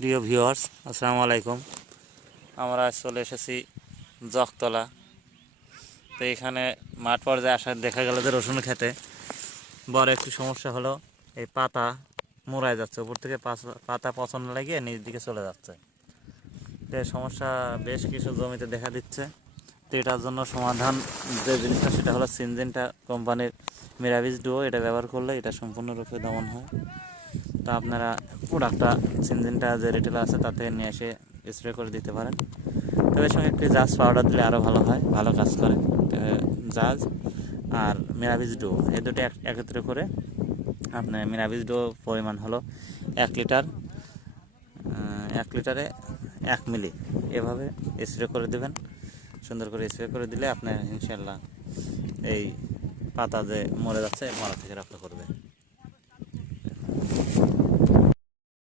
প্রিয় ভিউয়ার্স, আসসালামু আলাইকুম। আমরা আজ চলে এসেছি জগতলা। তো এখানে মাঠ পর্যায়ে আসার দেখা গেল যে রসুন খেতে বড় একটি সমস্যা হলো এই পাতা মুড়ায় যাচ্ছে, উপর থেকে পাতা পচন লাগিয়ে নিচ দিকে চলে যাচ্ছে। তো এই সমস্যা বেশ কিছু জমিতে দেখা দিচ্ছে। তো এটার জন্য সমাধান যে জিনিসটা সেটা হলো সিনজেন্টা কোম্পানির মিরাভিজ ডুও। এটা ব্যবহার করলে এটা সম্পূর্ণরূপে দমন হয়। তো আপনারা প্রোডাক্টটা সিনজেন্টা যে রিটেল আছে তার থেকে নিয়ে এসে স্প্রে করে দিতে পারেন। তবে এর সঙ্গে একটি জাজ পাউডার দিলে আরও ভালো হয়, ভালো কাজ করে। জাজ আর মিরাভিজ ডুও এই দুটো একত্রে করে আপনার মিরাভিজ ডুও পরিমাণ হলো 1 লিটার, 1 লিটারে 1 মিলি এভাবে স্প্রে করে দেবেন। সুন্দর করে স্প্রে করে দিলে আপনার ইনশাল্লাহ এই পাতা যে মরে যাচ্ছে মরা থেকে রক্ষা